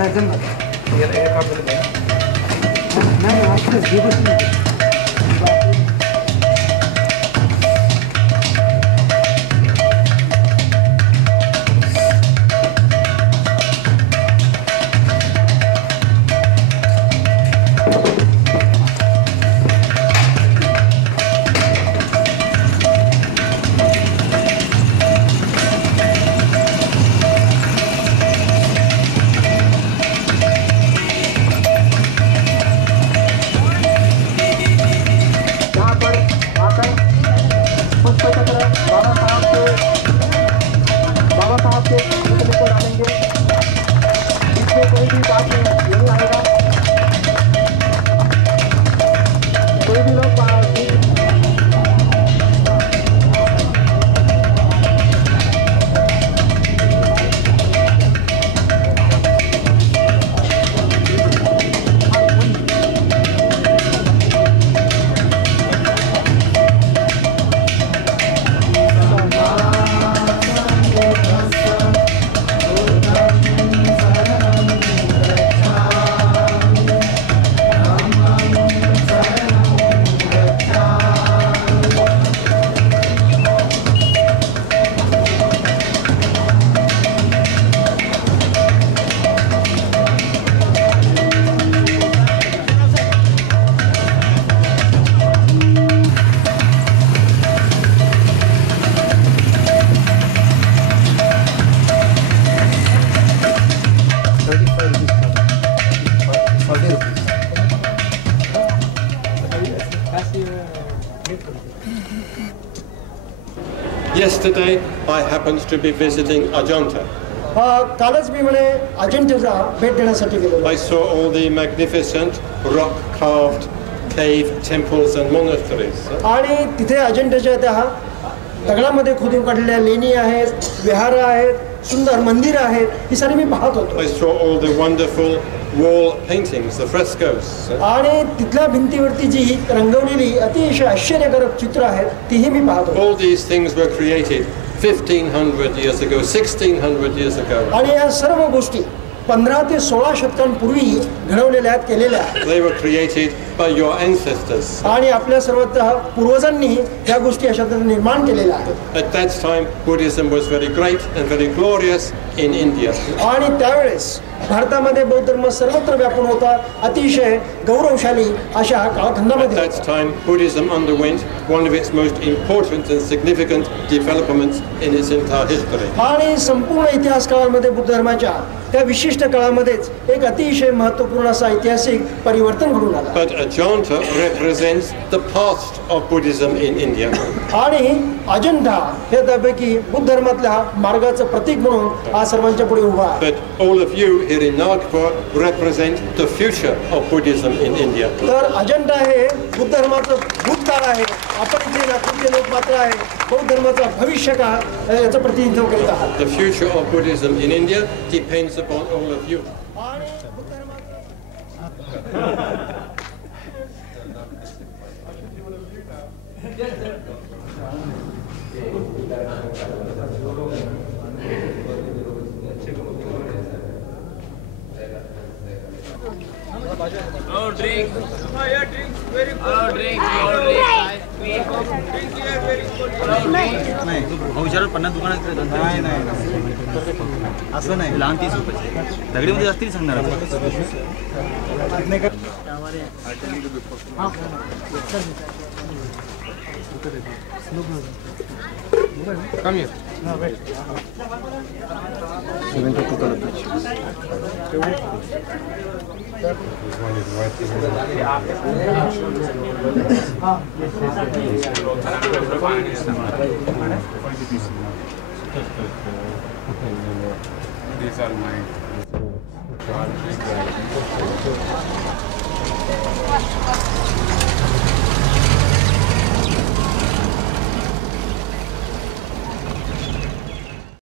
नाही जमलं हे काढलं नाही वाटलं जे बसली Yesterday, I happened to be visiting Ajanta. कालच मी म्हणे अजिंठ्याला भेट देण्यासाठी गेलो. I saw all the magnificent rock-carved cave temples and monasteries. आणि तिथे अजिंठ्याच्या त्या दगडामध्ये खोदून काढलेल्या लेणी आहेत, विहार आहेत, सुंदर मंदिर आहेत, ही सारी मी पाहत होतो. I saw all the wonderful wall paintings, the frescoes. आणि तिथल्या भिंतीवरती जी रंगवलेली अतिशय आश्चर्यकारक चित्र आहेत तीही मी पाहत होतो. All these things were created 1500 years ago, 1600 years ago. आणि या सर्व गोष्टी 15 ते 16 शतकांपूर्वी घडवलेल्या आहेत, केलेल्या आहेत. They were created by your ancestors. आणि आपल्या सर्व पूर्वजांनी या गोष्टी अशा तऱ्हेने निर्माण केलेल्या आहेत. At that time, Buddhism was very great and very glorious in India. आणि त्यावेळेस भारतामध्ये बौद्ध धर्म सर्वत्र व्यापून होता, अतिशय गौरवशाली अशा कालखंडामध्ये. At that time, Buddhism underwent one of its most important and significant developments in its entire history. आणि संपूर्ण इतिहास काळामध्ये बुद्ध धर्माच्या त्या विशिष्ट काळामध्येच एक अतिशय महत्त्वपूर्ण असा ऐतिहासिक परिवर्तन घडून आलं. But Ajanta represents the past of Buddhism in India. आणि अजंठा हे त्यापैकी बुद्ध धर्मातल्या मार्गाचं प्रतीक म्हणून आज सर्वांच्या पुढे उभा आहे. But all of you here in Nagpur represent the future of Buddhism in India. तर अजंठा हे बुद्ध धर्माचं भूतकाळ आहे. आपण जे नागपूरचे लोक मात्र आहे बौद्ध धर्माचं भविष्य काळ याचं प्रतिनिधित्व करीत आहात. The future of Buddhism in India depends upon all of you. Oh, drink. Oh, yeah, drink. Very good. Oh, drink. Oh, drink. Drink here, very good. Oh, drink. नाही हो विचार 50 दुकानात नाही नाही असं नाही लहान 30 रुपये दगडीमध्ये असतील सांगणार Come here. These are mine.